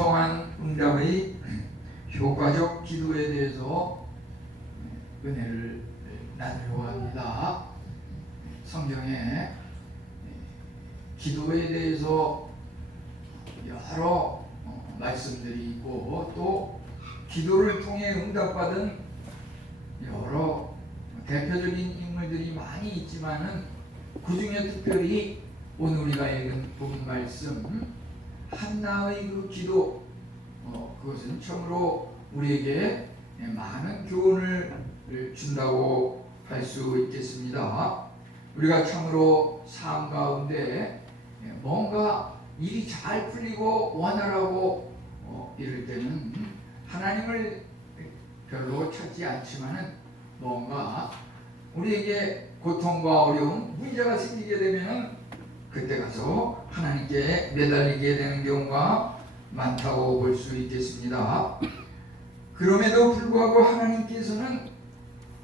풍성한 응답의 효과적 기도에 대해서 은혜를 나누려고 합니다. 성경에 기도에 대해서 여러 말씀들이 있고 또 기도를 통해 응답받은 여러 대표적인 인물들이 많이 있지만은 그 중에 특별히 오늘 우리가 읽은 본 말씀 한나의 그 기도, 그것은 참으로 우리에게 많은 교훈을 준다고 할 수 있겠습니다. 우리가 참으로 삶 가운데 뭔가 일이 잘 풀리고 원활하고 이럴 때는 하나님을 별로 찾지 않지만은 뭔가 우리에게 고통과 어려움, 문제가 생기게 되면은 그때 가서 하나님께 매달리게 되는 경우가 많다고 볼 수 있겠습니다. 그럼에도 불구하고 하나님께서는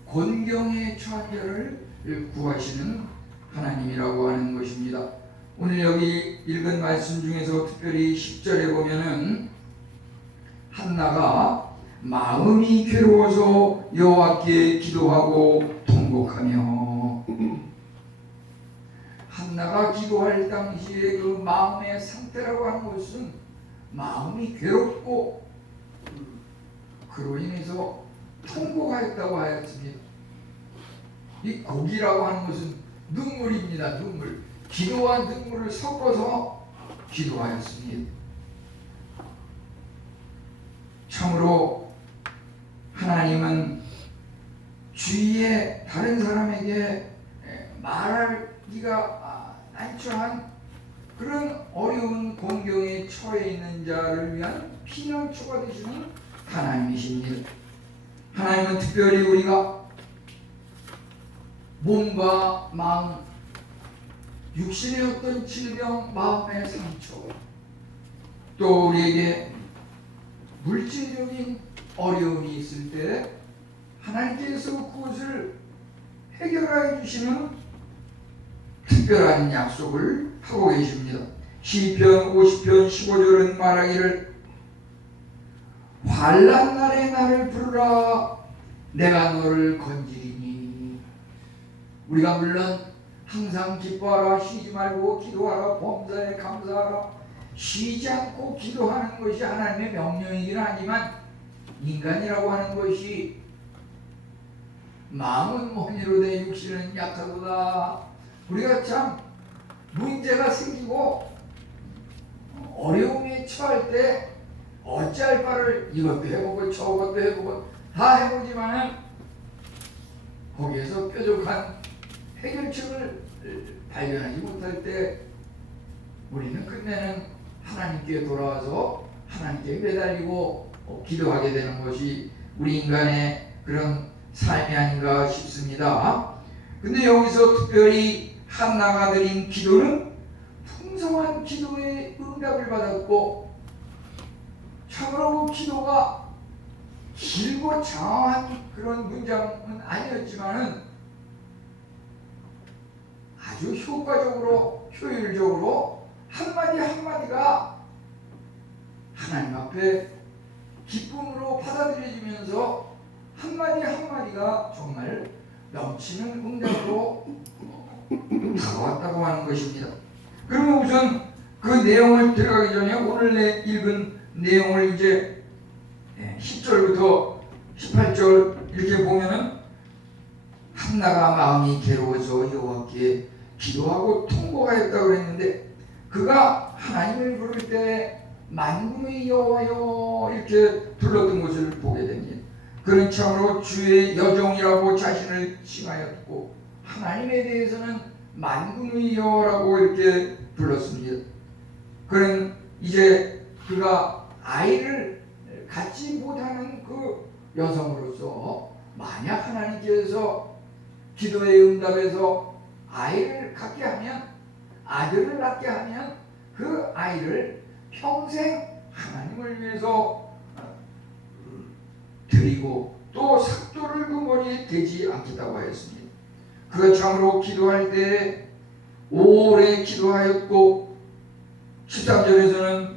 곤경에 처한 자를 구하시는 하나님이라고 하는 것입니다. 오늘 여기 읽은 말씀 중에서 특별히 10절에 보면은 한나가 마음이 괴로워서 여호와께 기도하고 통곡하며, 한나가 기도할 당시에 그 마음의 상태라고 하는 것은 마음이 괴롭고 그로 인해서 통곡하였다고 하였습니다. 이 곡이라고 하는 것은 눈물입니다. 눈물. 기도와 눈물을 섞어서 기도하였습니다. 참으로 하나님은 주위에 다른 사람에게 말하기가 난처한 그런 어려운 곤경에 처해 있는 자를 위한 피난처가 되시는 하나님이십니다. 하나님은 특별히 우리가 몸과 마음, 육신의 어떤 질병, 마음의 상처, 또 우리에게 물질적인 어려움이 있을 때 하나님께서 그것을 해결해 주시는 특별한 약속을 하고 계십니다. 시편 50편 15절은 말하기를 환난 날에 나를 부르라 내가 너를 건지리니. 우리가 물론 항상 기뻐하라, 쉬지 말고 기도하라, 범사에 감사하라, 쉬지 않고 기도하는 것이 하나님의 명령이긴 하지만 인간이라고 하는 것이 마음은 먼이로되 육신은 약하도다. 우리가 참 문제가 생기고 어려움에 처할 때 어찌할 바를 이것도 해보고 저것도 해보고 다 해보지만은 거기에서 뾰족한 해결책을 발견하지 못할 때 우리는 끝내는 하나님께 돌아와서 하나님께 매달리고 기도하게 되는 것이 우리 인간의 그런 삶이 아닌가 싶습니다. 근데 여기서 특별히 한나가 드린 기도는 풍성한 기도의 응답을 받았고, 참으로 기도가 길고 장황한 그런 문장은 아니었지만은 아주 효과적으로, 효율적으로 한마디 한마디가 하나님 앞에 기쁨으로 받아들여지면서 한마디 한마디가 정말 넘치는 응답으로 다가왔다고 하는 것입니다. 그러면 우선 그 내용을 들어가기 전에 오늘 읽은 내용을 이제 10절부터 18절 이렇게 보면은 한나가 마음이 괴로워서 여호와께 기도하고 통곡하였다고 그랬는데, 그가 하나님을 부를 때 만군의 여호와여 이렇게 불렀던 것을 보게 됩니다. 그는 참으로 주의 여종이라고 자신을 칭하였고 하나님에 대해서는 만군의 여호와라고 이렇게 불렀습니다. 그는 이제 그가 아이를 갖지 못하는 그 여성으로서 만약 하나님께서 기도의 응답에서 아이를 갖게 하면, 아들을 낳게 하면 그 아이를 평생 하나님을 위해서 드리고 또 삭도를 그 머리에 대지 않겠다고 하였습니다. 그가 참으로 기도할 때 오래 기도하였고 13절에서는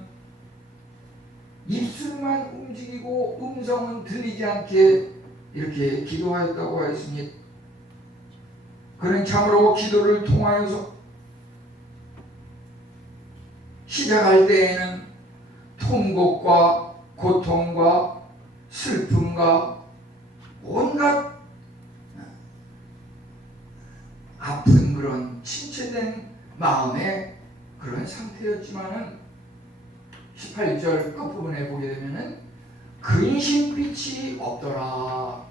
입술만 움직이고 음성은 들리지 않게 이렇게 기도하였다고 하였습니다. 그는 참으로 기도를 통하여서 시작할 때에는 통곡과 고통과 슬픔과 온갖 아픈 그런 침체된 마음의 그런 상태였지만은 18절 끝부분에 보게 되면은 근심빛이 없더라.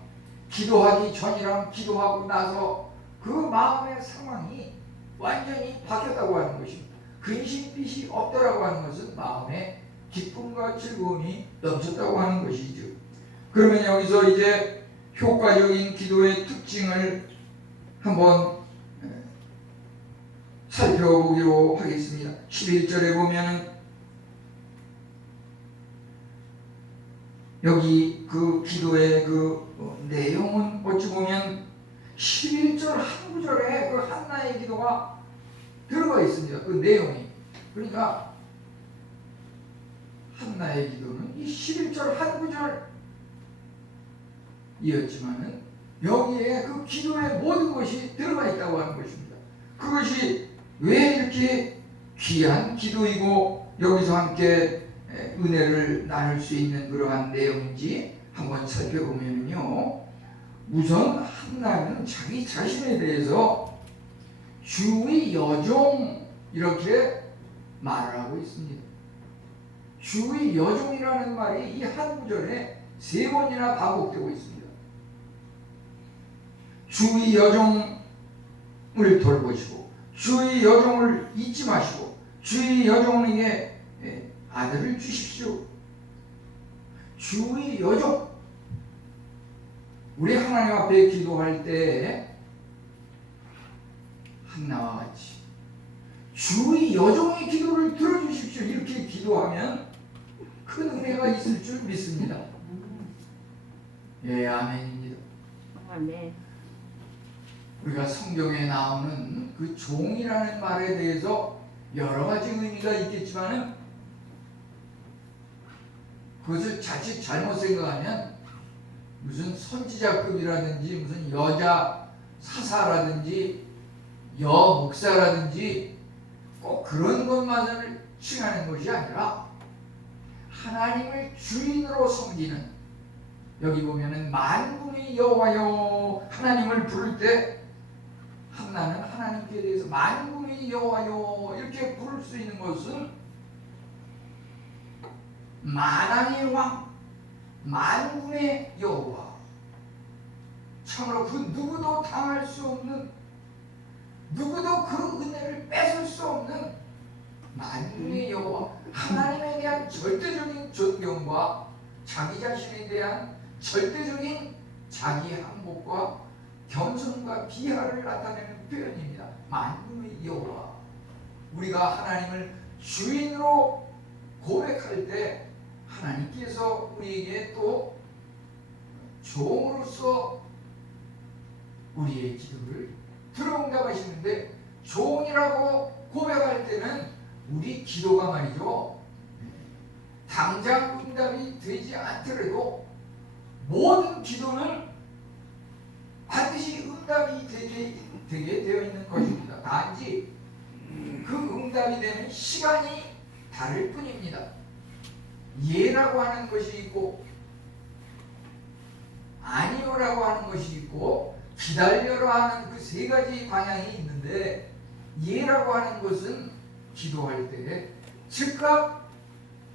기도하기 전이랑 기도하고 나서 그 마음의 상황이 완전히 바뀌었다고 하는 것입니다. 근심빛이 없더라고 하는 것은 마음에 기쁨과 즐거움이 넘쳤다고 하는 것이죠. 그러면 여기서 이제 효과적인 기도의 특징을 한번 살펴보기로 하겠습니다. 11절에 보면 여기 그 기도의 그 내용은 어찌 보면 11절 한 구절에 그 한나의 기도가 들어가 있습니다. 그 내용이. 그러니까 한나의 기도는 이 11절 한 구절이었지만은 여기에 그 기도의 모든 것이 들어가 있다고 하는 것입니다. 그것이 왜 이렇게 귀한 기도이고 여기서 함께 은혜를 나눌 수 있는 그러한 내용인지 한번 살펴보면요. 우선 한나는 자기 자신에 대해서 주의 여종 이렇게 말을 하고 있습니다. 주의 여종이라는 말이 이 한 구절에 3번이나 반복되고 있습니다. 주의 여종을 돌보시고 주의 여종을 잊지 마시고 주의 여종에게 아들을 주십시오. 주의 여종. 우리 하나님 앞에 기도할 때 한나와 같이 주의 여종의 기도를 들어주십시오. 이렇게 기도하면 큰 은혜가 있을 줄 믿습니다. 예, 아멘입니다. 아멘. 우리가 성경에 나오는 그 종이라는 말에 대해서 여러 가지 의미가 있겠지만은 그것을 자칫 잘못 생각하면 무슨 선지자급이라든지 무슨 여자 사사라든지 여 목사라든지 꼭 그런 것만을 칭하는 것이 아니라 하나님을 주인으로 섬기는, 여기 보면은 만군의 여호와여 하나님을 부를 때 한나는 하나님께 대해서 만군의 여호와여 이렇게 부를 수 있는 것은 만왕의 왕, 만군의 여호와, 참으로 그 누구도 당할 수 없는, 누구도 그 은혜를 뺏을 수 없는 만군의 여호와, 하나님에 대한 절대적인 존경과 자기 자신에 대한 절대적인 자기 항복과 겸손과 비하를 나타내는 표현입니다. 만군의 여호와. 우리가 하나님을 주인으로 고백할 때 하나님께서 우리에게 또 종으로서 우리의 기도를 들어응답하시는데, 종이라고 고백할 때는 우리 기도가 말이죠, 당장 응답이 되지 않더라도 모든 기도는 반드시 응답이 되게 되어 있는 것입니다. 단지 그 응답이 되는 시간이 다를 뿐입니다. 예라고 하는 것이 있고 아니요라고 하는 것이 있고 기다려라 하는 그 3가지 방향이 있는데, 예라고 하는 것은 기도할 때 즉각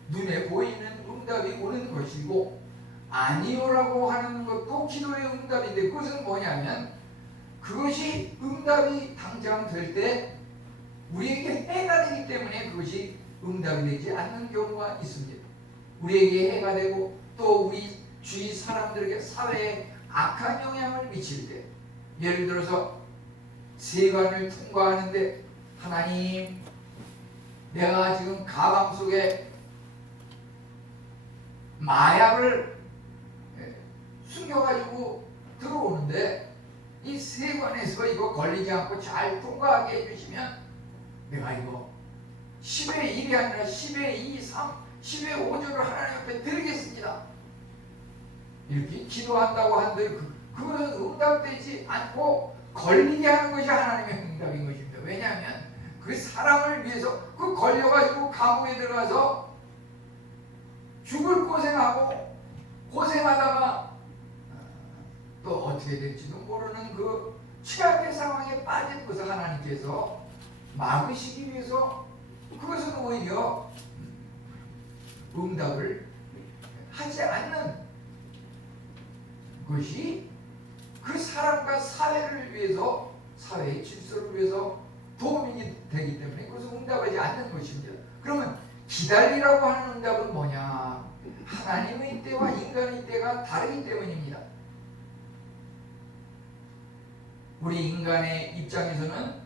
눈에 보이는 응답이 오는 것이고, 아니요라고 하는 것도 기도의 응답인데, 그것은 뭐냐면 그것이 응답이 당장 될 때 우리에게 해가 되기 때문에 그것이 응답이 되지 않는 경우가 있습니다. 우리에게 해가 되고 또 우리 주위 사람들에게 사회에 악한 영향을 미칠 때, 예를 들어서 세관을 통과하는데 하나님, 내가 지금 가방 속에 마약을 숨겨가지고 들어오는데 이 세관에서 이거 걸리지 않고 잘 통과하게 해주시면 내가 이거 10의 1이 아니라 10의 2, 3, 10의 5절을 하나님 앞에 드리겠습니다. 이렇게 기도한다고 한들 그것은 응답되지 않고 걸리게 하는 것이 하나님의 응답인 것입니다. 왜냐하면 그 사람을 위해서 그 걸려가지고 감옥에 들어가서 죽을 고생하다가 또 어떻게 될지도 모르는 그 최악의 상황에 빠진 것을 하나님께서 막으시기 위해서 그것은 오히려 응답을 하지 않는 것이 그 사람과 사회를 위해서, 사회의 질서를 위해서 도움이 되기 때문에 그것을 응답하지 않는 것입니다. 그러면 기다리라고 하는 응답은 뭐냐? 하나님의 때와 인간의 때가 다르기 때문입니다. 우리 인간의 입장에서는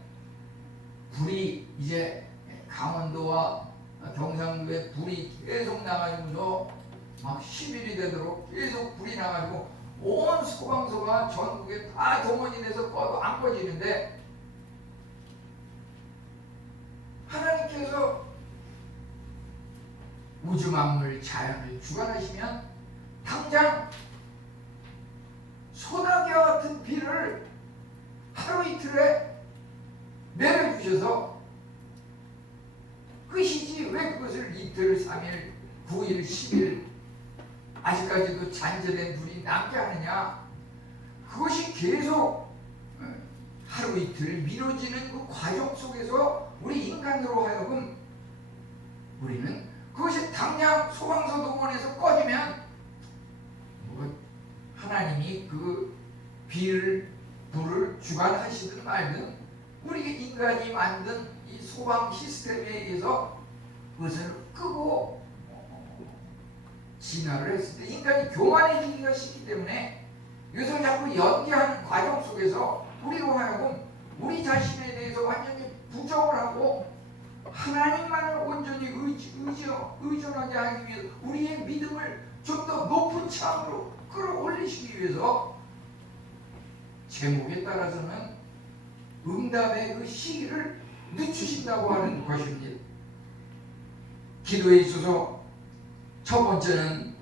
불이 이제 강원도와 경상도에 불이 계속 나가지고서 막 10일이 되도록 계속 불이 나가지고 온 소방서가 전국에 다 동원이 돼서 꺼도 안 꺼지는데, 하나님께서 우주 만물 자연을 주관하시면 당장 소나기와 같은 비를 하루 이틀에 내려주셔서 끝이지 왜 그것을 이틀, 3일, 9일, 10일 아직까지도 잔재된 불이 남게 하느냐? 그것이 계속 하루 이틀 미뤄지는 그 과정 속에서 우리 인간으로 하여금 우리는 그것이 당장 소방서 동원해서 꺼지면 하나님이 그 불을 주관하시든 말든 우리 인간이 만든 이 소방 시스템에 의해서 그것을 끄고 진화를 했을 때 인간이 교만해지기가 쉽기 때문에 이것을 자꾸 연기하는 과정 속에서 우리로 하여금 우리 자신에 대해서 완전히 부정을 하고 하나님만을 온전히 의존하게 하기 위해서 우리의 믿음을 좀 더 높은 차원으로 끌어올리시기 위해서 제목에 따라서는 응답의 그 시기를 늦추신다고 하는 것입니다. 기도에 있어서 첫 번째는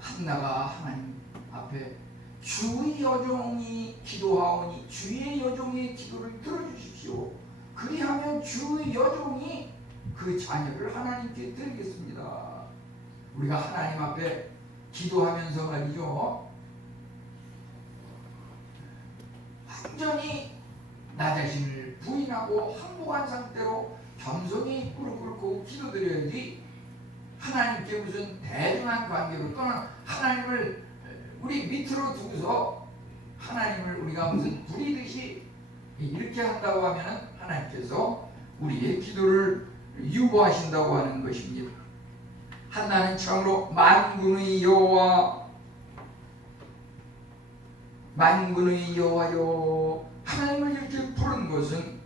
한나가 하나님 앞에 주의 여종이 기도하오니 주의 여종의 기도를 들어주십시오. 그리하면 주의 여종이 그 자녀를 하나님께 드리겠습니다. 우리가 하나님 앞에 기도하면서 말이죠, 완전히 나 자신을 부인하고 항복한 상태로 겸손히 무릎 꿇고 기도드려야지, 하나님께 무슨 대등한 관계로 또는 하나님을 우리 밑으로 두고서 하나님을 우리가 무슨 부리듯이 이렇게 한다고 하면 하나님께서 우리의 기도를 유보하신다고 하는 것입니다. 한나는 참으로 만군의 여호와여 하나님을 이렇게 부른 것은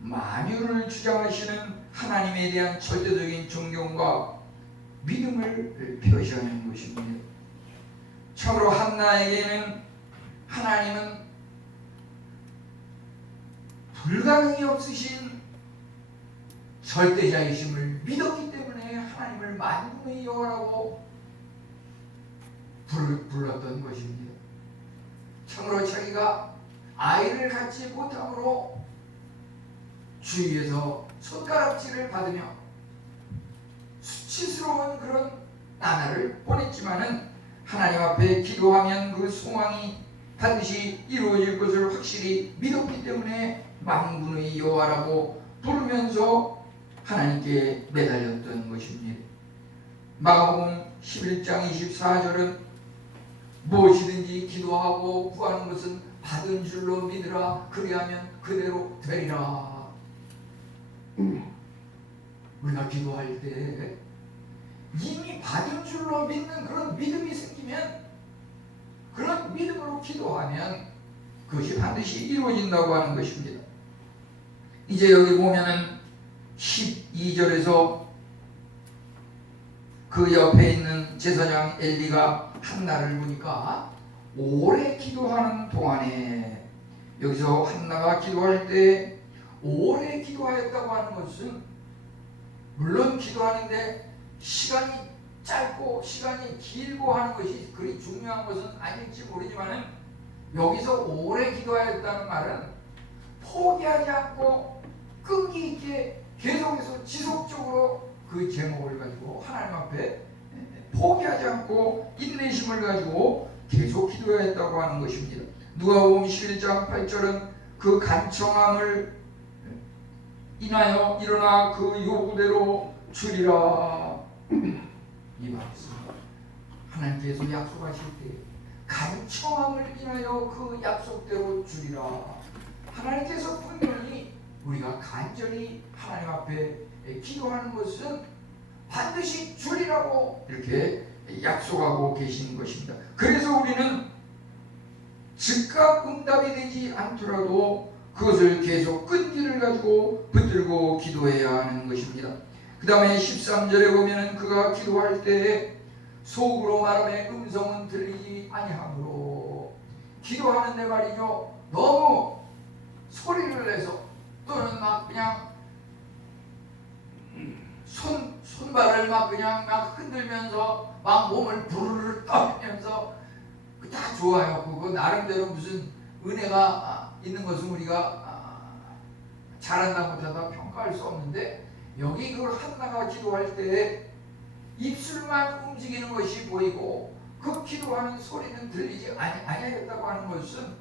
만유를 주장하시는 하나님에 대한 절대적인 존경과 믿음을 표시하는 것입니다. 참으로 한나에게는 하나님은 불가능이 없으신 절대자이심을 믿었기 때문에 하나님을 만군의 여호와라고 불렀던 것입니다. 참으로 자기가 아이를 갖지 못함으로 주위에서 손가락질을 받으며 수치스러운 그런 나날을 보냈지만은 하나님 앞에 기도하면 그 소망이 반드시 이루어질 것을 확실히 믿었기 때문에 만군의 여호와라고 부르면서 하나님께 매달렸던 것입니다. 마가복음 11장 24절은 무엇이든지 기도하고 구하는 것은 받은 줄로 믿으라. 그리하면 그대로 되리라. 우리가 기도할 때 이미 받은 줄로 믿는 그런 믿음이 생기면, 그런 믿음으로 기도하면 그것이 반드시 이루어진다고 하는 것입니다. 이제 여기 보면은 12절에서 그 옆에 있는 제사장 엘리가 한나를 보니까 오래 기도하는 동안에, 여기서 한나가 기도할 때 오래 기도하였다고 하는 것은 물론 기도하는데 시간이 짧고 시간이 길고 하는 것이 그리 중요한 것은 아닐지 모르지만 여기서 오래 기도하였다는 말은 포기하지 않고 끈기 있게 계속해서 지속적으로 그 제목을 가지고 하나님 앞에 포기하지 않고 인내심을 가지고 계속 기도했다고 하는 것입니다. 누가복음 11장 8절은 그 간청함을 인하여 일어나 그 요구대로 주리라. 이 말씀 하나님께서 약속하실 때 간청함을 인하여 그 약속대로 주리라. 하나님께서 분명히 우리가 간절히 하나님 앞에 기도하는 것은 반드시 주리라고 이렇게 약속하고 계시는 것입니다. 그래서 우리는 즉각 응답이 되지 않더라도 그것을 계속 끈기를 가지고 붙들고 기도해야 하는 것입니다. 그 다음에 13절에 보면 그가 기도할 때 속으로 말하며 음성은 들리지 아니하므로, 기도하는데 말이죠, 너무 소리를 내서 또는 막 그냥 손발을 막 그냥 막 흔들면서 막 몸을 부르르 떠면서 다 좋아요. 그거 나름대로 무슨 은혜가 있는 것은 우리가 잘한다 못하다 평가할 수 없는데, 여기 그 한나가 기도할 때 입술만 움직이는 것이 보이고 그 기도하는 소리는 들리지 아니하였다고 하는 것은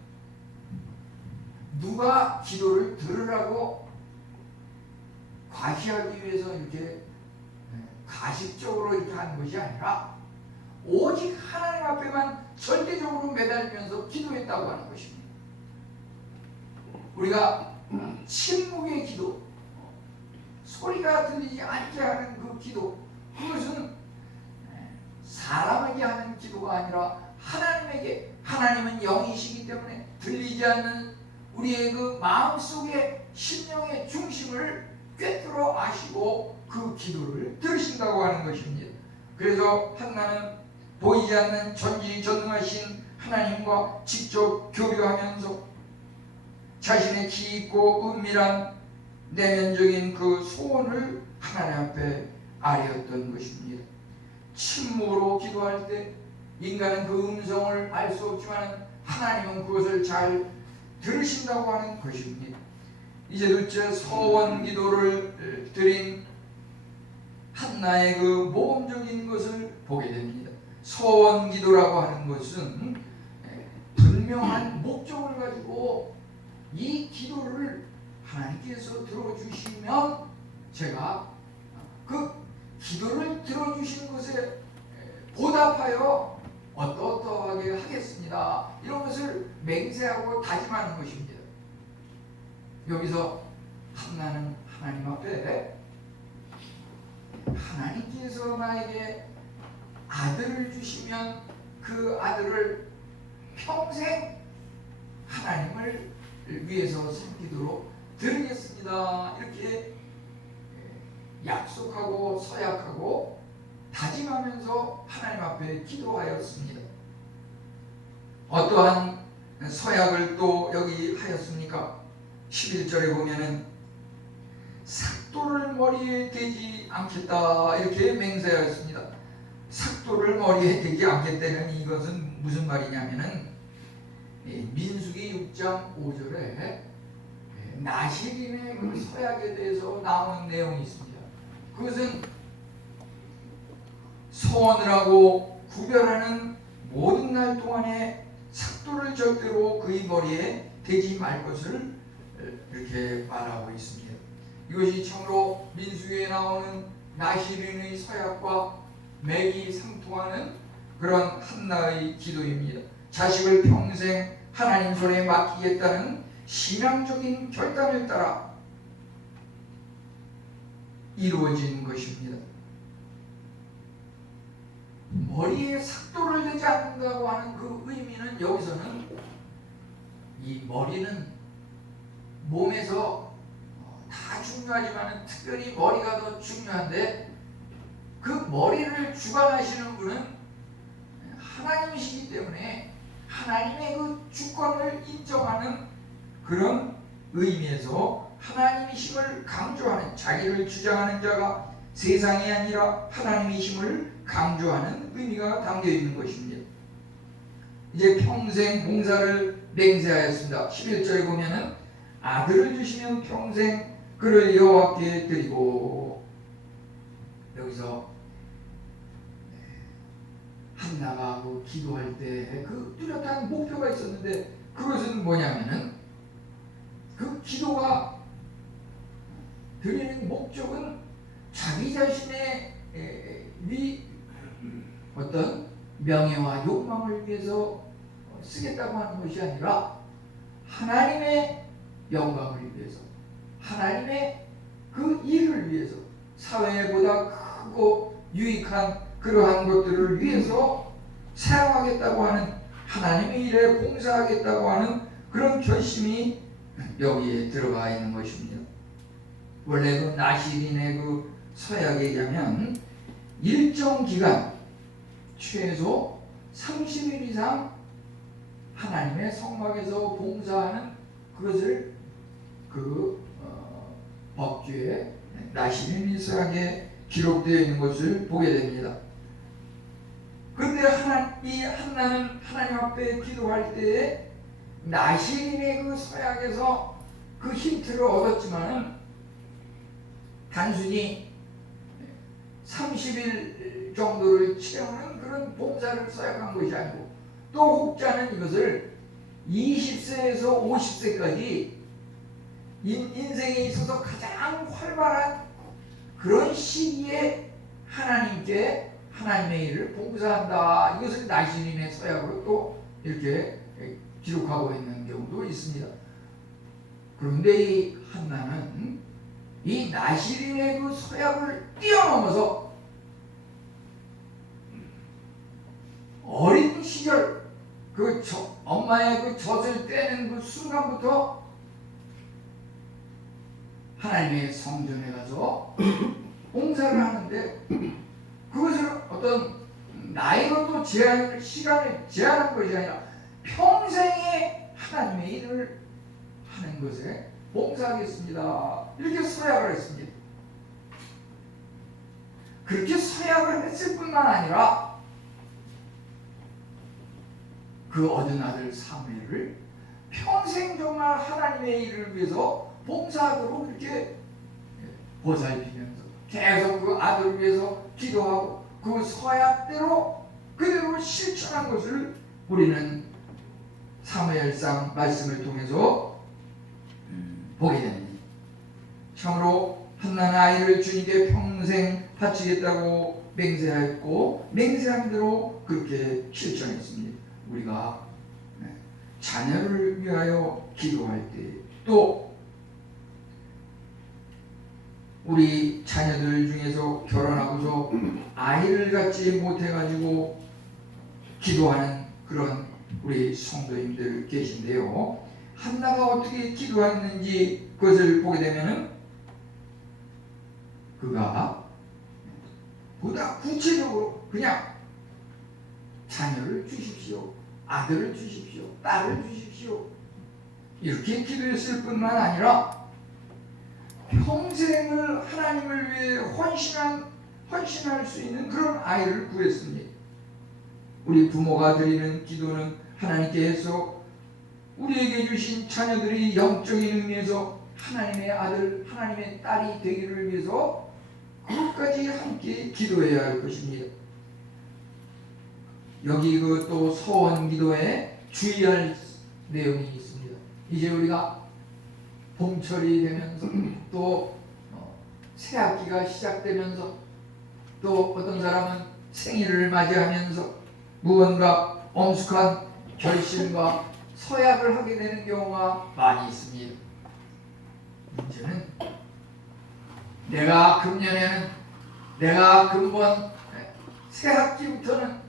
누가 기도를 들으라고 과시하기 위해서 이렇게 가식적으로 이렇게 하는 것이 아니라 오직 하나님 앞에만 절대적으로 매달리면서 기도했다고 하는 것입니다. 우리가 침묵의 기도, 소리가 들리지 않게 하는 그 기도, 그것은 사람에게 하는 기도가 아니라 하나님에게, 하나님은 영이시기 때문에 들리지 않는 우리의 그 마음속의 심령의 중심을 꿰뚫어 아시고 그 기도를 들으신다고 하는 것입니다. 그래서 한나는 보이지 않는 전지전능하신 하나님과 직접 교류하면서 자신의 깊고 은밀한 내면적인 그 소원을 하나님 앞에 아뢰었던 것입니다. 침묵으로 기도할 때 인간은 그 음성을 알 수 없지만 하나님은 그것을 잘 들으신다고 하는 것입니다. 이제 둘째, 서원 기도를 드린 한나의 그 모범적인 것을 보게 됩니다. 서원 기도라고 하는 것은 분명한 목적을 가지고 이 기도를 하나님께서 들어주시면 제가 그 기도를 들어주신 것에 보답하여 어떠하게 하겠습니다, 이런 것을 맹세하고 다짐하는 것입니다. 여기서 한나는 하나님 앞에 하나님께서 나에게 아들을 주시면 그 아들을 평생 하나님을 위해서 섬기도록 드리겠습니다, 이렇게 약속하고 서약하고 다짐하면서 하나님 앞에 기도하였습니다. 어떠한 서약을 또 여기 하였습니까? 11절에 보면은 삭도를 머리에 대지 않겠다, 이렇게 맹세하였습니다. 삭도를 머리에 대지 않겠다는 이것은 무슨 말이냐면은 민수기 6장 5절에 나시림의 그 서약에 대해서 나오는 내용이 있습니다. 그것은 소원을 하고 구별하는 모든 날 동안에 삭도를 절대로 그의 머리에 대지 말 것을 이렇게 말하고 있습니다. 이것이 참으로 민수기에 나오는 나시린의 서약과 맥이 상통하는 그런 한나의 기도입니다. 자식을 평생 하나님 손에 맡기겠다는 신앙적인 결단을 따라 이루어진 것입니다. 머리에 삭도를 대지 않는다고 하는 그 의미는, 여기서는 이 머리는 몸에서 다 중요하지만 특별히 머리가 더 중요한데, 그 머리를 주관하시는 분은 하나님이시기 때문에 하나님의 그 주권을 인정하는 그런 의미에서 하나님이심을 강조하는, 자기를 주장하는 자가 세상이 아니라 하나님이심을 강조하는 의미가 담겨 있는 것입니다. 이제 평생 봉사를 맹세하였습니다. 11절에 보면은 아들을 주시면 평생 그를 여호와께 드리고, 여기서 한나가 그 기도할 때 그 뚜렷한 목표가 있었는데, 그것은 뭐냐면은 그 기도가 드리는 목적은 자기 자신의 어떤 명예와 욕망을 위해서 쓰겠다고 하는 것이 아니라 하나님의 영광을 위해서, 하나님의 그 일을 위해서, 사회보다 크고 유익한 그러한 것들을 위해서 사용하겠다고 하는, 하나님의 일에 봉사하겠다고 하는 그런 결심이 여기에 들어가 있는 것입니다. 원래 그 나시린의 그 서약에 의하면 일정 기간 최소 30일 이상 하나님의 성막에서 봉사하는 그것을 그 법규에 나시린 서약에 기록되어 있는 것을 보게 됩니다. 그런데 이 한나는 하나님 앞에 기도할 때에 나시린의 그 서약에서 그 힌트를 얻었지만 단순히 30일 정도를 채우는 그런 봉사를 서약한 것이 아니고, 또 혹자는 이것을 20세에서 50세까지 인생에 있어서 가장 활발한 그런 시기에 하나님께 하나님의 일을 봉사한다, 이것을 나시린의 서약으로 또 이렇게 기록하고 있는 경우도 있습니다. 그런데 이 한나는 이 나시린의 그 서약을 뛰어넘어서 어린 시절 그 엄마의 그 젖을 떼는 그 순간부터 하나님의 성전에 가서 봉사를 하는데, 그것을 어떤 나이로도 시간을 제한한 것이 아니라 평생에 하나님의 일을 하는 것에 봉사하겠습니다, 이렇게 서약을 했습니다. 그렇게 서약을 했을 뿐만 아니라 그 얻은 아들 사무엘을 평생 정말 하나님의 일을 위해서 봉사하도록 이렇게 보살피면서 계속 그 아들을 위해서 기도하고 그 서약대로 그대로 실천한 것을 우리는 사무엘상 말씀을 통해서 보게 됩니다. 참으로 한나는 아이를 주님께 평생 바치겠다고 맹세하였고, 맹세한 대로 그렇게 실천했습니다. 우리가 자녀를 위하여 기도할 때, 또 우리 자녀들 중에서 결혼하고서 아이를 갖지 못해가지고 기도하는 그런 우리 성도님들 계신데요, 한나가 어떻게 기도했는지 그것을 보게 되면은 그가 보다 구체적으로 그냥 자녀를 주십시오, 아들을 주십시오, 딸을 주십시오, 이렇게 기도했을 뿐만 아니라 평생을 하나님을 위해 헌신할 수 있는 그런 아이를 구했습니다. 우리 부모가 드리는 기도는 하나님께서 우리에게 주신 자녀들이 영적인 의미에서 하나님의 아들, 하나님의 딸이 되기를 위해서 그것까지 함께 기도해야 할 것입니다. 여기 그 또 서원 기도에 주의할 내용이 있습니다. 이제 우리가 봄철이 되면서 또 새학기가 시작되면서 또 어떤 사람은 생일을 맞이하면서 무언가 엄숙한 결심과 서약을 하게 되는 경우가 많이 있습니다. 문제는 내가 금년에는, 내가 금번 새학기부터는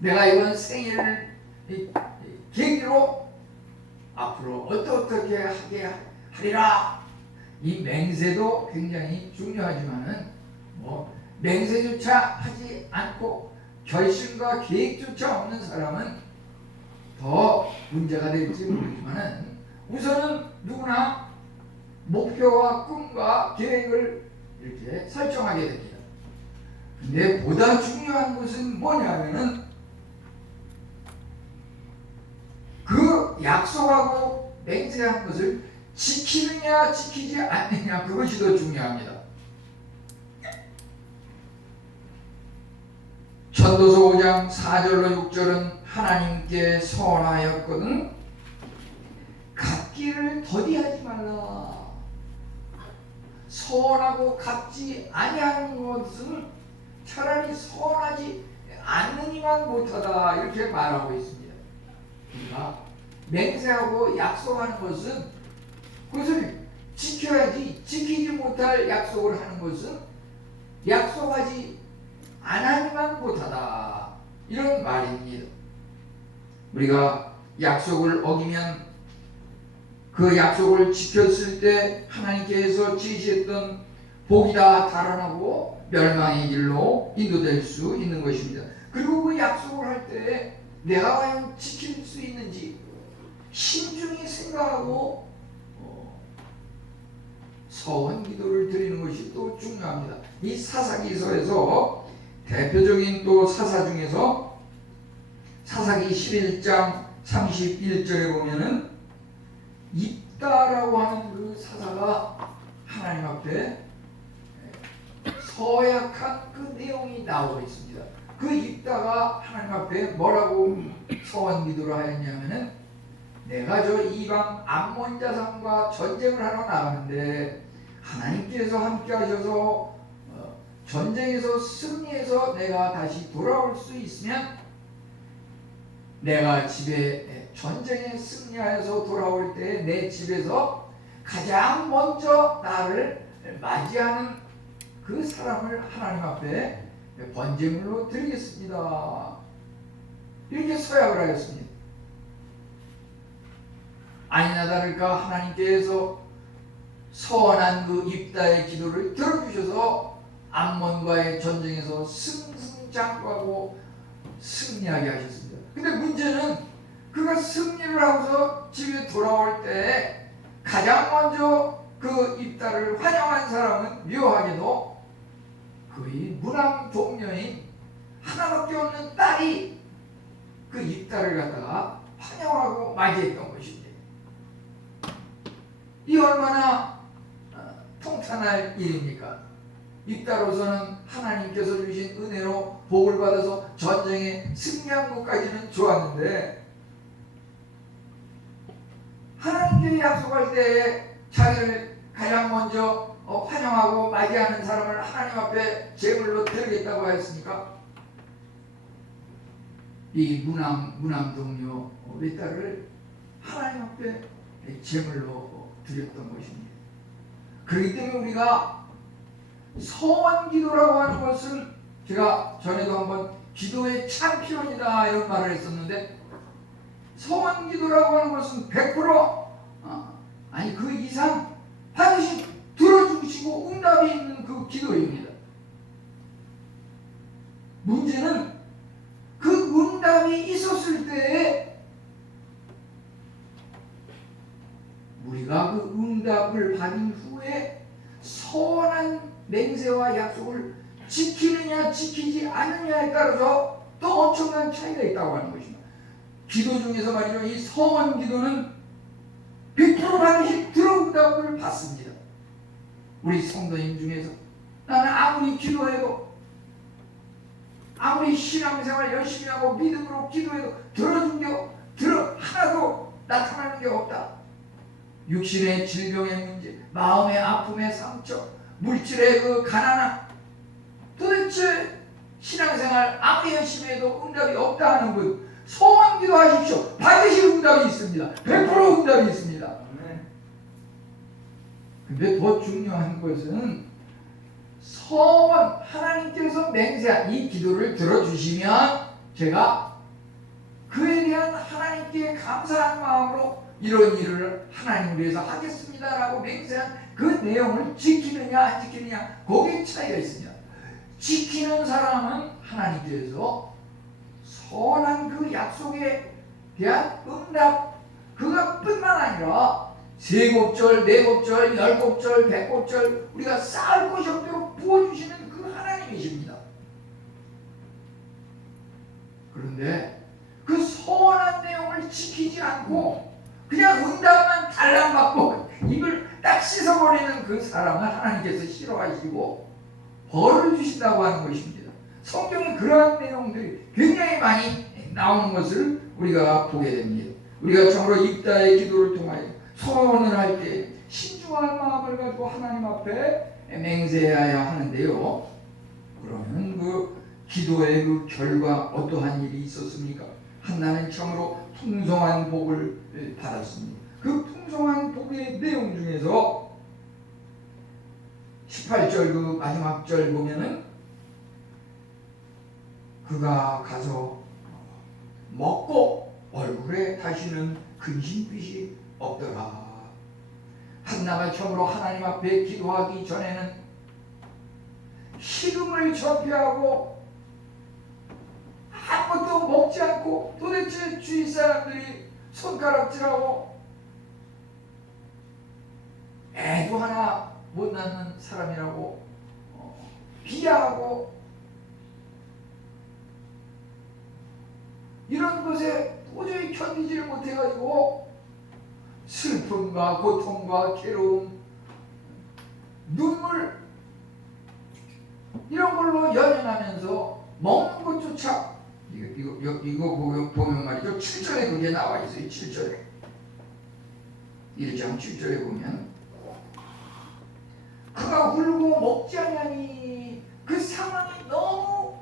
내가 이번 생일을 계기로 앞으로 어떻게 하게 하리라, 이 맹세도 굉장히 중요하지만은 맹세조차 하지 않고 결심과 계획조차 없는 사람은 더 문제가 될지 모르지만은, 우선은 누구나 목표와 꿈과 계획을 이렇게 설정하게 됩니다. 근데 보다 중요한 것은 뭐냐면은 그 약속하고 맹세한 것을 지키느냐 지키지 않느냐, 그것이 더 중요합니다. 전도서 5장 4절로 6절은 하나님께 서원하였거든 갚기를 더디하지 말라. 서원하고 갚지 아니하는 것은 차라리 서원하지 않느니만 못하다, 이렇게 말하고 있습니다. 그러니까 맹세하고 약속하는 것은 그것을 지켜야지, 지키지 못할 약속을 하는 것은 약속하지 않으니만 못하다, 이런 말입니다. 우리가 약속을 어기면 그 약속을 지켰을 때 하나님께서 지시했던 복이 다 달아나고 멸망의 길로 인도될 수 있는 것입니다. 그리고 그 약속을 할 때 내가 과연 지킬 수 있는지 신중히 생각하고 서원 기도를 드리는 것이 또 중요합니다. 이 사사기서에서 대표적인 또 사사 중에서 사사기 11장 31절에 보면은 입다라고 하는 그 사사가 하나님 앞에 서약한 그 내용이 나오고 있습니다. 그 입다가 하나님 앞에 뭐라고 서원 기도를 하였냐면은 내가 저 이방 암몬 자손과 전쟁을 하러 나가는데 하나님께서 함께 하셔서 전쟁에서 승리해서 내가 다시 돌아올 수 있으면 내가 집에 전쟁에 승리하여서 돌아올 때 내 집에서 가장 먼저 나를 맞이하는 그 사람을 하나님 앞에 번제물로 드리겠습니다. 이렇게 서약을 하였습니다. 아니나 다를까 하나님께서 서원한 그 입다의 기도를 들어주셔서 암몬과의 전쟁에서 승승장구하고 승리하게 하셨습니다. 근데 문제는 그가 승리를 하고서 집에 돌아올 때 가장 먼저 그 입다를 환영한 사람은 묘하게도 그의 무남 동료인 하나밖에 없는 딸이 그 입다를 갖다가 환영하고 맞이했던 것입니다. 이 얼마나 통탄할 일입니까? 입다로서는 하나님께서 주신 은혜로 복을 받아서 전쟁에 승리한 것까지는 좋았는데 하나님께 약속할 때 자기를 가장 먼저 환영하고 맞이하는 사람을 하나님 앞에 제물로 드리겠다고 했으니까 이 무남 동료 외딸을 하나님 앞에 제물로 드렸던 것입니다. 그렇기 때문에 우리가 서원 기도라고 하는 것은 제가 전에도 한번 기도의 챔피언이다 이런 말을 했었는데 서원 기도라고 하는 것은 100% 아니 그 이상 반드시 들어주시고 응답이 있는 그 기도입니다. 문제는 그 응답이 있었을 때에 우리가 그 응답을 받은 후에 서원한 맹세와 약속을 지키느냐 지키지 않느냐에 따라서 또 엄청난 차이가 있다고 하는 것입니다. 기도 중에서 말이죠, 이 서원 기도는 100% 반드시 들어응답을 받습니다. 우리 성도님 중에서 나는 아무리 기도해도 아무리 신앙생활 열심히 하고 믿음으로 기도해도 하나도 나타나는 게 없다. 육신의 질병의 문제, 마음의 아픔의 상처, 물질의 그 가난함, 도대체 신앙생활 아무리 열심히 해도 응답이 없다 하는 분 소원 기도하십시오. 반드시 응답이 있습니다. 100% 응답이 있습니다. 근데 더 중요한 것은 서원, 하나님께서 맹세한 이 기도를 들어주시면 제가 그에 대한 하나님께 감사한 마음으로 이런 일을 하나님을 위해서 하겠습니다라고 맹세한 그 내용을 지키느냐 안 지키느냐 거기에 차이가 있습니다. 지키는 사람은 하나님께서 선한 그 약속에 대한 응답 그것뿐만 아니라 세곱절, 네곱절, 열곱절, 백곱절 우리가 쌓을 것이 없도록 부어주시는 그 하나님이십니다. 그런데 그 선한 내용을 지키지 않고 그냥 응답만 달랑받고 입을 딱 씻어버리는 그 사람을 하나님께서 싫어하시고 벌을 주신다고 하는 것입니다. 성경에 그러한 내용들이 굉장히 많이 나오는 것을 우리가 보게 됩니다. 우리가 참으로 입다의 기도를 통하여 소원을 할 때 신중한 마음을 가지고 하나님 앞에 맹세해야 하는데요. 그러면 그 기도의 그 결과 어떠한 일이 있었습니까? 한나는 참으로 풍성한 복을 받았습니다. 그 풍성한 복의 내용 중에서 18절 그 마지막 절 보면은 그가 가서 먹고 얼굴에 다시는 근심빛이 없더라. 한나가 처음으로 하나님 앞에 기도하기 전에는 식음을 전폐하고 아무것도 먹지 않고 도대체 주위 사람들이 손가락질하고 애도 하나 못 낳는 사람이라고 비하하고 이런 것에 도저히 견디지를 못해가지고 슬픔과 고통과 괴로움, 눈물 이런 걸로 연연하면서 먹는 것조차 이거 보면 말이죠. 7절에 그게 나와 있어요. 7절에 1장 7절에 보면 그가 울고 먹지 않냐니 그 상황이 너무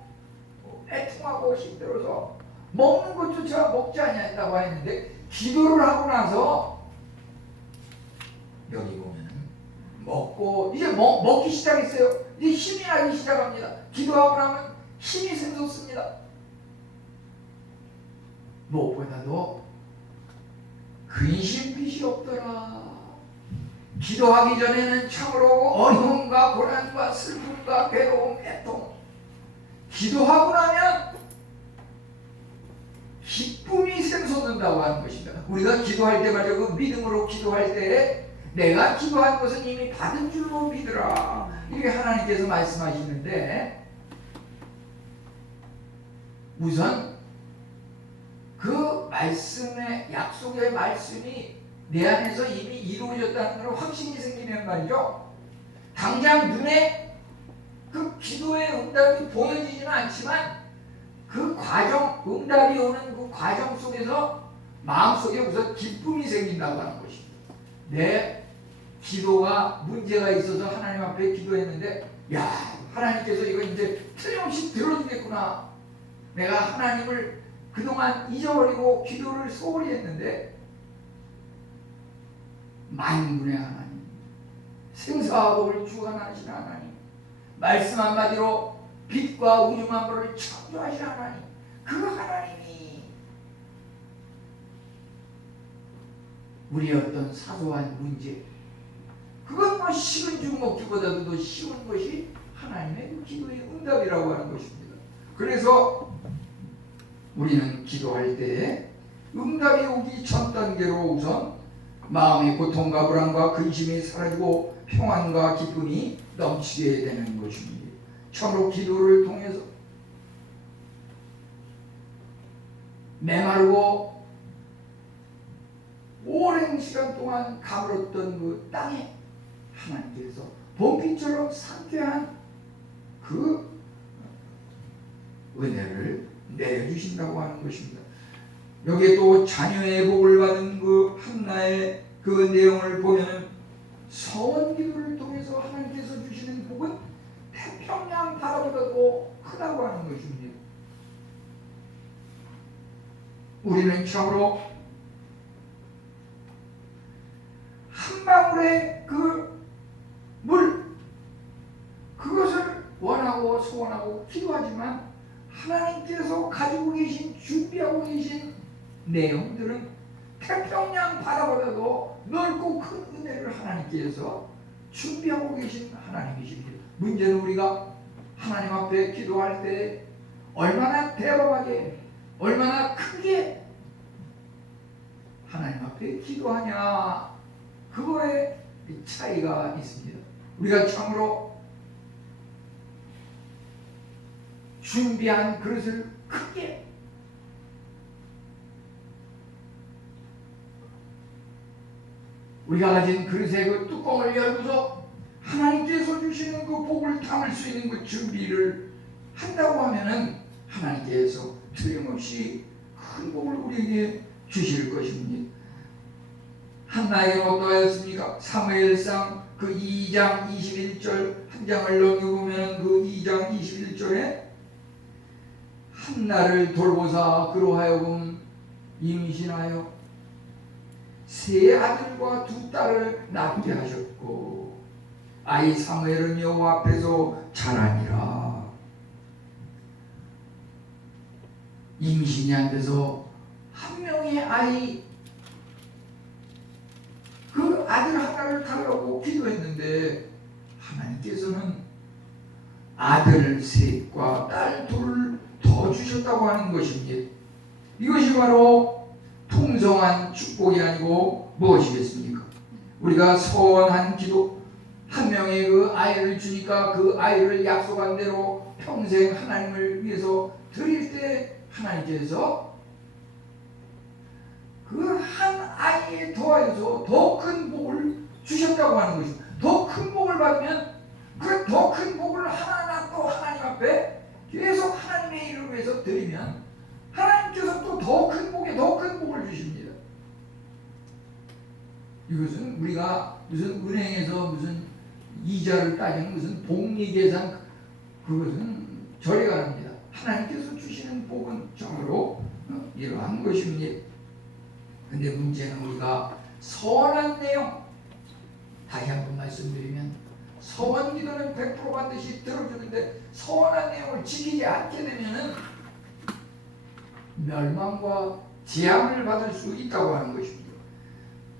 애통하고 힘들어서 먹는 것조차 먹지 않냐고 했는데 기도를 하고 나서 여기 보면 먹고 이제 먹기 시작했어요. 이제 힘이 나기 시작합니다. 기도하고 나면 힘이 샘솟습니다. 무엇보다도 근심빛이 없더라. 기도하기 전에는 참으로 어려움과 고난과 슬픔과 괴로움, 애통. 기도하고 나면 기쁨이 샘솟는다고 하는 것입니다. 우리가 기도할 때 말이죠. 그 믿음으로 기도할 때 내가 기도한 것은 이미 받은 줄로 믿으라. 이렇게 하나님께서 말씀하시는데 우선 그 말씀의 약속의 말씀이 내 안에서 이미 이루어졌다는 걸 확신이 생기면 말이죠. 당장 눈에 그 기도의 응답이 보여지지는 않지만 그 과정, 응답이 오는 그 과정 속에서 마음속에 우선 기쁨이 생긴다고 하는 것입니다. 내 기도가 문제가 있어서 하나님 앞에 기도했는데 야, 하나님께서 이거 이제 틀림없이 들어주겠구나. 내가 하나님을 그동안 잊어버리고 기도를 소홀히 했는데 만군의 하나님, 생사복을 주관하신 하나님, 말씀 한마디로 빛과 우주 만물을 창조하신 하나님, 그 하나님이 우리의 어떤 사소한 문제, 그건 뭐 식은 죽 먹기보다도 더 쉬운 것이 하나님의 그 기도의 응답이라고 하는 것입니다. 그래서 우리는 기도할 때 응답이 오기 전 단계로 우선 마음의 고통과 불안과 근심이 사라지고 평안과 기쁨이 넘치게 되는 것입니다. 참으로 기도를 통해서 메마르고 오랜 시간 동안 가물었던 그 땅에 하나님께서 봄비처럼 상쾌한 그 은혜를 내려주신다고 하는 것입니다. 여기에 또 자녀의 복을 받은 그 한나의 그 내용을 보면 서원 기도를 통해서 하나님께서 주시는 복은 태평양 바다보다도 크다고 하는 것입니다. 우리는 참으로 한 방울의 그 물, 그것을 원하고 소원하고 기도하지만 하나님께서 가지고 계신, 준비하고 계신 내용들은 태평양 바다보다도 넓고 큰 은혜를 하나님께서 준비하고 계신 하나님이십니다. 문제는 우리가 하나님 앞에 기도할 때 얼마나 대범하게, 얼마나 크게 하나님 앞에 기도하냐, 그거에 차이가 있습니다. 우리가 참으로 준비한 그릇을 크게 우리가 가진 그릇의 그 뚜껑을 열고서 하나님께서 주시는 그 복을 담을 수 있는 그 준비를 한다고 하면은 하나님께서 틀림없이 큰 복을 우리에게 주실 것입니다. 한나에게는 어떠하였습니까? 사무엘상 그 2장 21절 한 장을 넘겨보면 그 2장 21절에 한나를 돌보사 그로 하여금 임신하여 세 아들과 두 딸을 낳게 하셨고 아이 사무엘은 여호와 앞에서 자라니라. 임신이 안 돼서 한 명의 아이 그 아들 하나를 달라고 기도했는데 하나님께서는 아들 셋과 딸 둘을 더 주셨다고 하는 것입니다. 이것이 바로 풍성한 축복이 아니고 무엇이겠습니까? 우리가 서원한 기도 한 명의 그 아이를 주니까 그 아이를 약속한 대로 평생 하나님을 위해서 드릴 때 하나님께서 그 한 아이에 더하여서 더 큰 복을 주셨다고 하는 것입니다. 더 큰 복을 받으면 그 더 큰 복을 하나하나 또 하나님 앞에 계속 하나님의 이름을 위해서 드리면 하나님께서 또 더 큰 복에 더 큰 복을 주십니다. 이것은 우리가 무슨 은행에서 무슨 이자를 따지는 무슨 복리계산 그것은 저리가 합니다. 하나님께서 주시는 복은 정으로 이러한 것입니다. 근데 문제는 우리가 서원한 내용 다시 한번 말씀드리면 서원 기도는 100% 반드시 들어주는데 서원한 내용을 지키지 않게 되면은 멸망과 재앙을 받을 수 있다고 하는 것입니다.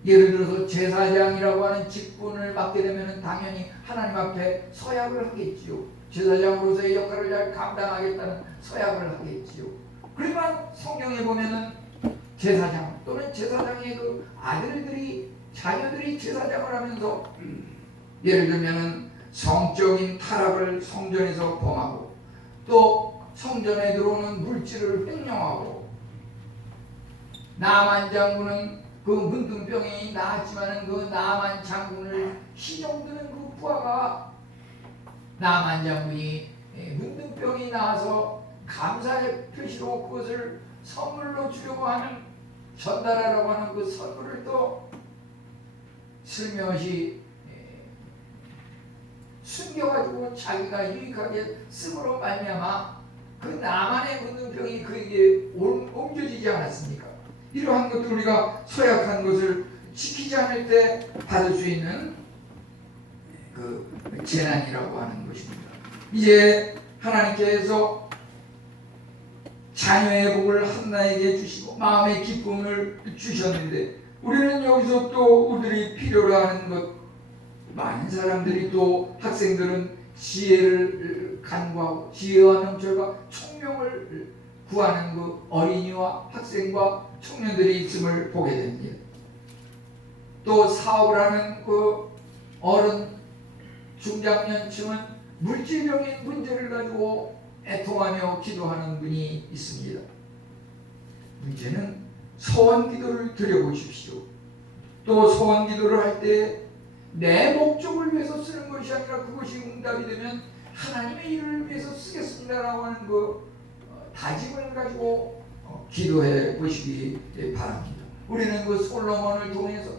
예를 들어서 제사장이라고 하는 직분을 맡게 되면 당연히 하나님 앞에 서약을 하겠지요. 제사장으로서의 역할을 잘 감당하겠다는 서약을 하겠지요. 그러나 성경에 보면은 제사장 또는 제사장의 그 아들들이 자녀들이 제사장을 하면서 예를 들면은 성적인 타락을 성전에서 범하고 또 성전에 들어오는 물질을 횡령하고 나만 장군은 그 문둥병이 나았지만은 그 나만 장군을 시종드는 그 부하가 나만 장군이 문둥병이 나와서 감사의 표시로 그것을 선물로 주려고 하는 전달하라고 하는 그 선물을 또 슬며시 숨겨가지고 자기가 유익하게 쓰므로 말미암아 그 나만의 문둥병이 그에게 옮겨지지 않았습니까? 이러한 것들 우리가 서약한 것을 지키지 않을 때 받을 수 있는 그 재난이라고 하는 것입니다. 이제 하나님께서 자녀의 복을 한나에게 주시고 마음의 기쁨을 주셨는데 우리는 여기서 또 우리들이 필요로 하는 것 많은 사람들이 또 학생들은 지혜를 간구하고 지혜와 명철과 총명을 구하는 그 어린이와 학생과 청년들이 있음을 보게 됩니다. 또 사업을 하는 그 어른 중장년층은 물질적인 문제를 가지고 애통하며 기도하는 분이 있습니다. 문제는 소원 기도를 드려보십시오. 또 소원 기도를 할 때 내 목적을 위해서 쓰는 것이 아니라 그것이 응답이 되면 하나님의 일을 위해서 쓰겠습니다라고 하는 그 다짐을 가지고 기도해 보시기 바랍니다. 우리는 그 솔로몬을 통해서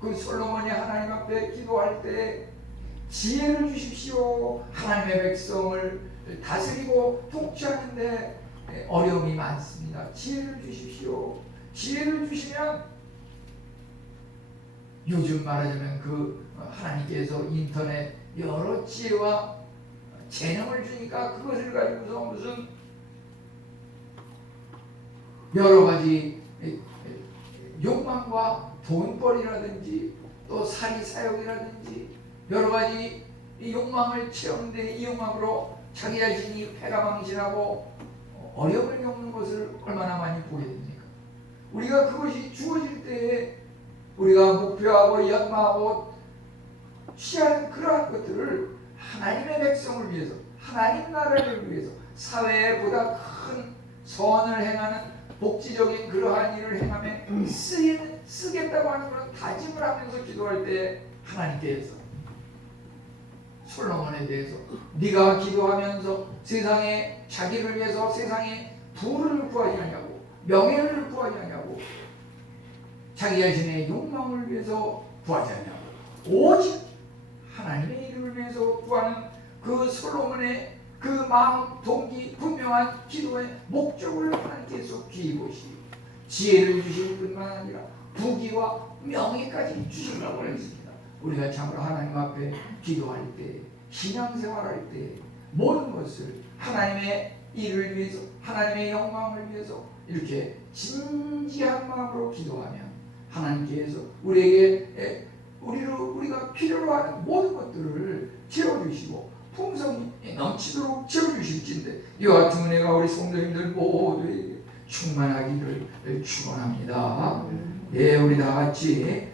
그 솔로몬이 하나님 앞에 기도할 때 지혜를 주십시오. 하나님의 백성을 다스리고 통치하는데 어려움이 많습니다. 지혜를 주십시오. 지혜를 주시면 요즘 말하자면 그 하나님께서 인터넷 여러 지혜와 재능을 주니까 그것을 가지고서 무슨 여러 가지 욕망과 돈벌이라든지 또 사리 사욕이라든지 여러 가지 욕망을 채우는데 이 욕망으로 자기 자신이 패가망신하고 어려움을 겪는 것을 얼마나 많이 보게 됩니까? 우리가 그것이 주어질 때에 우리가 목표하고 연마하고 취하는 그러한 것들을 하나님의 백성을 위해서, 하나님 나라를 위해서, 사회보다 큰 선을 행하는 복지적인 그러한 일을 행하며 쓰겠다고 하는 그런 다짐을 하면서 기도할 때 하나님께서 솔로몬에 대해서 네가 기도하면서 세상에 자기를 위해서 세상에 부를 구하지 않냐고, 명예를 구하지 않냐고, 자기 자신의 욕망을 위해서 구하지 않냐고, 오직 하나님의 이름을 위해서 구하는 그 솔로몬의 그 마음, 동기, 분명한 기도의 목적을 하나님께서 귀히 보시고 지혜를 주실 뿐만 아니라 부귀와 명예까지 주신다고 했습니다. 우리가 참으로 하나님 앞에 기도할 때, 신앙생활할 때 모든 것을 하나님의 일을 위해서, 하나님의 영광을 위해서 이렇게 진지한 마음으로 기도하면 하나님께서 우리가 필요로 하는 모든 것들을 채워주시고 풍성이 넘치도록 채워주실진데 이와 같은 은혜가 우리 성도님들 모두에게 충만하기를 축원합니다. 예, 우리 다 같이